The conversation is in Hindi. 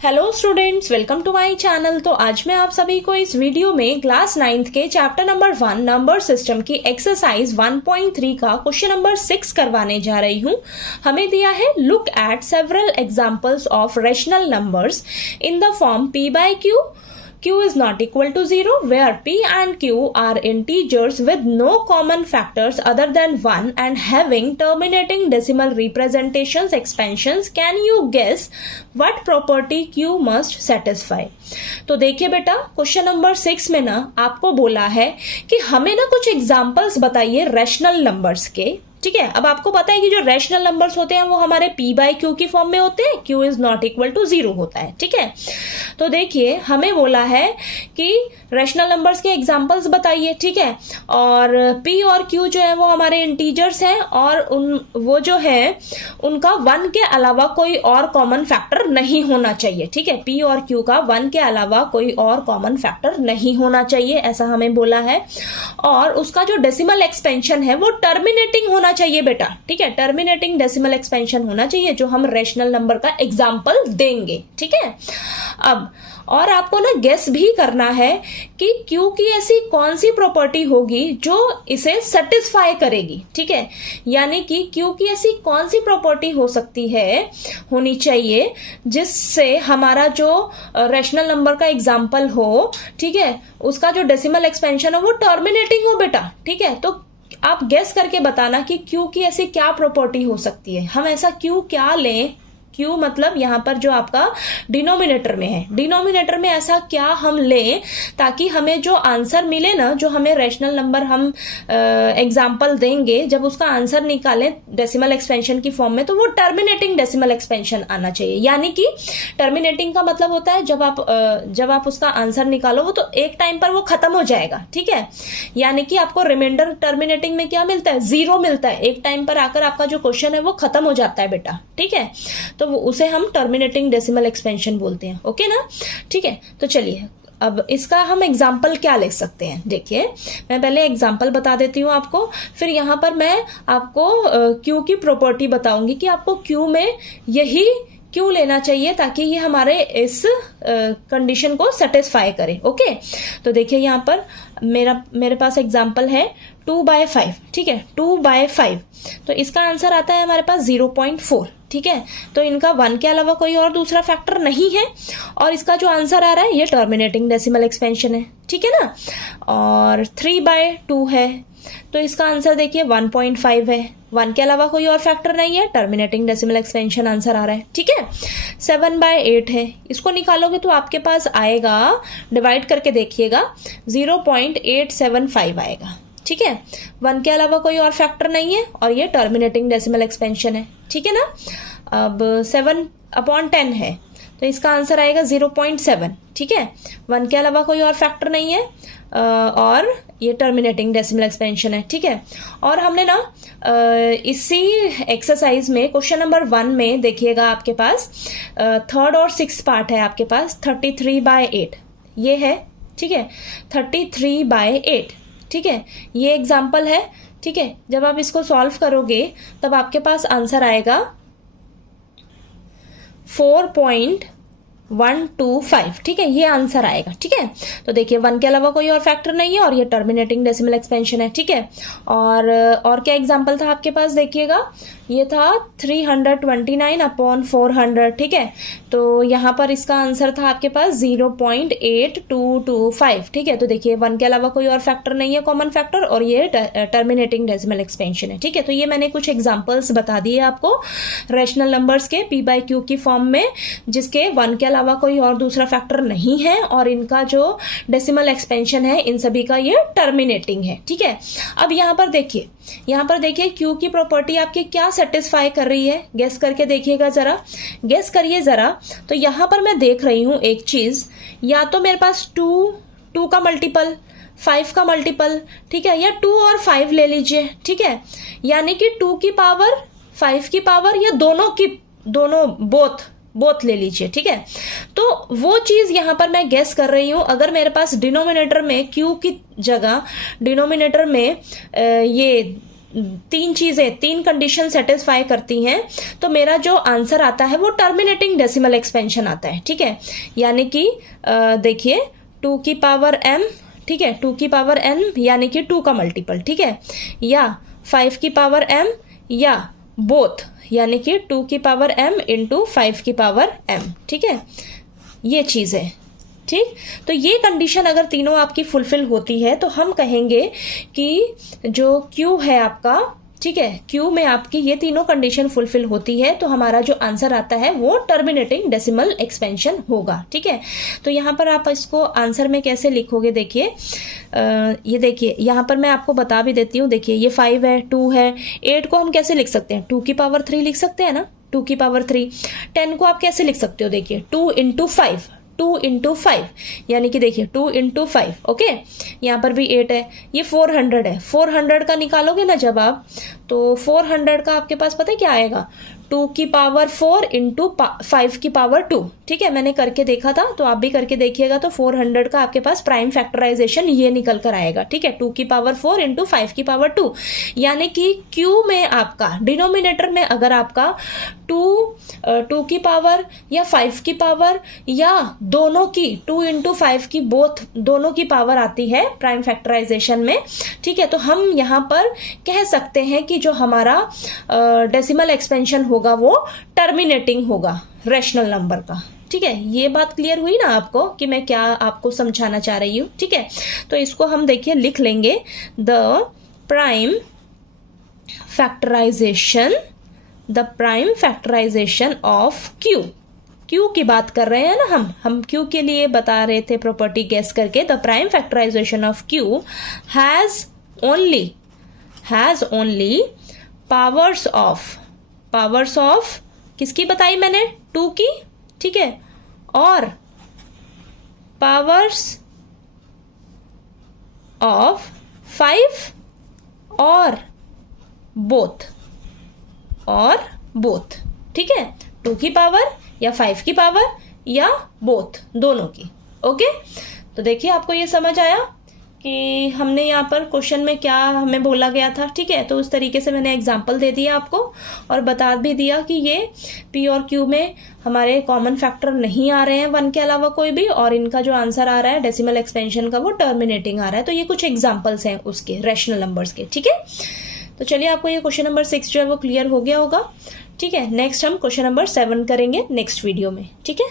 Hello students, welcome to my channel. तो आज मैं आप सभी को इस वीडियो में क्लास 9th के चैप्टर नंबर 1 नंबर सिस्टम की एक्सरसाइज 1.3 का क्वेश्चन नंबर 6 करवाने जा रही हूं। हमें दिया है look at several examples of rational numbers in the form p by q. Q is not equal to 0 where P and Q are integers with no common factors other than 1 and having terminating decimal representations expansions. Can you guess what property Q must satisfy? तो देखिए बेटा, क्वेश्चन नंबर 6 में ना आपको बोला है कि हमें ना कुछ एग्जांपल्स बताइए रैशनल नंबर्स के। ठीक है, अब आपको पता है कि जो रैशनल नंबर्स होते हैं वो हमारे p by q की फॉर्म में होते हैं, q is not equal to 0 होता है। ठीक है, तो देखिए हमें बोला है कि रैशनल नंबर्स के एग्जांपल्स बताइए। ठीक है, और p और q जो है वो हमारे इंटीजर्स हैं और वो जो है उनका 1 के अलावा कोई और कॉमन फैक्टर नहीं होना चाहिए। ठीक है, p और q का 1 के अलावा कोई और कॉमन फैक्टर नहीं होना चाहिए, ऐसा हमें बोला है। और उसका जो डेसिमल एक्सपेंशन है वो टर्मिनेटिंग होना चाहिए बेटा। ठीक है, टर्मिनेटिंग डेसिमल एक्सपेंशन होना चाहिए जो हम रैशनल नंबर का एग्जांपल देंगे। ठीक है, अब और आपको ना गेस भी करना है कि Q की ऐसी कौन सी प्रॉपर्टी होगी जो इसे सेटिस्फाई करेगी। ठीक है, यानी कि Q की ऐसी कौन सी प्रॉपर्टी हो सकती है, होनी चाहिए जिससे हमारा जो रैशनल नंबर का एग्जांपल हो, ठीक है, उसका जो डेसिमल एक्सपेंशन हो वो टर्मिनेटिंग हो बेटा। ठीक है, तो आप गेस करके बताना कि Q की ऐसी क्या प्रॉपर्टी हो सकती है। हम ऐसा Q क्या लें, Q मतलब यहां पर जो आपका डिनोमिनेटर में है, डिनोमिनेटर में ऐसा क्या हम लें ताकि हमें जो आंसर मिले ना, जो हमें रैशनल नंबर हम एग्जांपल देंगे, जब उसका आंसर निकालें डेसिमल एक्सपेंशन की फॉर्म में तो वो टर्मिनेटिंग डेसिमल एक्सपेंशन आना चाहिए। यानी कि टर्मिनेटिंग का मतलब होता है जब आप उसका आंसर निकालो वो तो एक टाइम पर वो खत्म हो जाएगा। ठीक है, यानी कि आपको रिमाइंडर टर्मिनेटिंग में क्या मिलता है, 0 मिलता है। एक टाइम पर आकर आपका जो क्वेश्चन है वो खत्म हो जाता है बेटा। ठीक है, तो उसे हम टर्मिनेटिंग डेसिमल एक्सपेंशन बोलते हैं। ओके ना, ठीक है, तो चलिए अब इसका हम एग्जाम्पल क्या ले सकते हैं। देखिए मैं पहले एग्जाम्पल बता देती हूँ आपको, फिर यहाँ पर मैं आपको Q की प्रॉपर्टी बताऊंगी कि आपको Q में यही क्यों लेना चाहिए ताकि ये हमारे इस कंडीशन को सेटिस्फाई करे। ओके, तो देखिए यहाँ पर मेरे पास एग्जांपल है 2 by 5। ठीक है, 2 by 5, तो इसका आंसर आता है हमारे पास 0.4। ठीक है, तो इनका 1 के अलावा कोई और दूसरा फैक्टर नहीं है और इसका जो आंसर आ रहा है ये टर्मिनेटिंग डेसिमल एक्सपेंशन है। ठीक है ना, और 3 by 2 है तो इसका आंसर देखिए 1.5 है, 1 के अलावा कोई और फैक्टर नहीं है, टर्मिनेटिंग डेसिमल एक्सपेंशन आंसर आ रहा है। ठीक है, 7 by 8 है, इसको निकालोगे तो आपके पास आएगा, डिवाइड करके देखिएगा, 0.875 आएगा। ठीक है, 1 के अलावा कोई और फैक्टर नहीं है और ये टर्मिनेटिंग डेसिमल एक्सपेंशन है। ठीक है ना, अब 7/10 है तो इसका आंसर आएगा 0.7। ठीक है, 1 के अलावा कोई और फैक्टर नहीं है और ये टर्मिनेटिंग डेसिमल एक्सपेंशन है। ठीक है, और हमने ना इसी एक्सरसाइज में क्वेश्चन नंबर 1 में देखिएगा आपके पास 3rd और 6th पार्ट है आपके पास 33 by 8 ये है। ठीक है, 33 by 8। ठीक है, ये एग्जाम्पल है। ठीक है, जब आप इसको सॉल्व करोगे तब आपके पास आंसर आएगा 4.125। ठीक है, ये आंसर आएगा। ठीक है, तो देखिए 1 के अलावा कोई और फैक्टर नहीं है और ये टर्मिनेटिंग डेसिमल एक्सपेंशन है। ठीक है, और क्या एग्जांपल था आपके पास, देखिएगा ये था 329/400। ठीक है, तो यहाँ पर इसका आंसर था आपके पास 0.8225। ठीक है, तो देखिए 1 के अलावा कोई और फैक्टर नहीं है कॉमन फैक्टर और ये टर्मिनेटिंग डेसिमल एक्सपेंशन है। ठीक है, तो ये मैंने कुछ एग्जांपल्स बता दिए आपको रैशनल नंबर्स के p by q की फॉर्म में, जिसके 1 के अलावा कोई और दूसरा फैक्टर नहीं है और इनका जो डेसिमल एक्सपेंशन है इन सभी का ये टर्मिनेटिंग है। ठीक है, अब यहाँ पर देखिए Q की प्रॉपर्टी आपकी क्या सेटिस्फाई कर रही है, गेस करके देखिएगा जरा, गेस करिए जरा। तो यहां पर मैं देख रही हूं एक चीज, या तो मेरे पास 2 का मल्टीपल, 5 का मल्टीपल, ठीक है, या 2 और 5 ले लीजिए। ठीक है, यानी कि 2 की पावर 5 की पावर या दोनों बोथ ले लीजिए। ठीक है, तो वो चीज यहां पर मैं गेस कर रही हूं। अगर मेरे पास डिनोमिनेटर में Q की जगह डिनोमिनेटर में ये तीन चीजें, तीन कंडीशन सेटिस्फाई करती हैं, तो मेरा जो आंसर आता है वो टर्मिनेटिंग डेसिमल एक्सपेंशन आता है। ठीक है, यानी कि देखिए 2 की पावर m, ठीक है, 2 की पावर n यानी कि 2 का मल्टीपल, ठीक है, या 5 की पावर m, या बोथ यानी कि 2 की पावर m इंटू 5 की पावर m। ठीक है, ये चीज है। ठीक, तो ये कंडीशन अगर तीनों आपकी फुलफिल होती है तो हम कहेंगे कि जो Q है आपका, ठीक है, Q में आपकी ये तीनों कंडीशन फुलफिल होती है तो हमारा जो आंसर आता है वो टर्मिनेटिंग डेसिमल एक्सपेंशन होगा। ठीक है, तो यहाँ पर आप इसको आंसर में कैसे लिखोगे, देखिए ये देखिए यहाँ पर मैं आपको बता भी देती हूँ। देखिए ये 5 है, 2 है, 8 को हम कैसे लिख सकते हैं, 2 की पावर 3 लिख सकते हैं ना, 2 की पावर 3। 10 को आप कैसे लिख सकते हो, देखिए 2 इंटू 5, 2 इंटू 5 यानी कि देखिए 2 इंटू 5। ओके, यहाँ पर भी 8 है, ये 400 है, 400 का निकालोगे ना जब आप, तो 400 का आपके पास पता है क्या आएगा, 2 की पावर 4 इंटू 5 की पावर 2। ठीक है, मैंने करके देखा था, तो आप भी करके देखिएगा, तो 400 का आपके पास प्राइम फैक्टराइजेशन ये निकल कर आएगा। ठीक है, 2 की पावर 4 इंटू 5 की पावर 2, यानी कि Q में आपका डिनोमिनेटर में अगर आपका 2 की पावर या 5 की पावर या दोनों की 2 इंटू 5 की बोथ दोनों की पावर आती है प्राइम फैक्टराइजेशन में, ठीक है, तो हम यहाँ पर कह सकते हैं कि जो हमारा डेसिमल एक्सपेंशन होगा वो टर्मिनेटिंग होगा रैशनल नंबर का। ठीक है, ये बात क्लियर हुई ना आपको कि मैं क्या आपको समझाना चाह रही हूँ। ठीक है, तो इसको हम देखिए लिख लेंगे, the prime factorization of Q की बात कर रहे हैं ना हम Q के लिए बता रहे थे प्रॉपर्टी गेस करके। The prime factorization of Q has only powers of किसकी बताई मैंने, 2 की, ठीक है, और पावर्स ऑफ 5 और बोथ, ठीक है, 2 की पावर या 5 की पावर या बोथ, दोनों की। ओके, तो देखिए आपको ये समझ आया कि हमने यहाँ पर क्वेश्चन में क्या हमें बोला गया था। ठीक है, तो उस तरीके से मैंने एग्जांपल दे दिया आपको और बता भी दिया कि ये P और Q में हमारे कॉमन फैक्टर नहीं आ रहे हैं 1 के अलावा कोई भी, और इनका जो आंसर आ रहा है डेसिमल एक्सपेंशन का वो टर्मिनेटिंग आ रहा है। तो ये कुछ एग्जाम्पल्स हैं उसके रैशनल नंबर्स के। ठीक है, तो चलिए आपको ये क्वेश्चन नंबर 6 जो है वो क्लियर हो गया होगा। ठीक है, नेक्स्ट हम क्वेश्चन नंबर 7 करेंगे नेक्स्ट वीडियो में। ठीक है।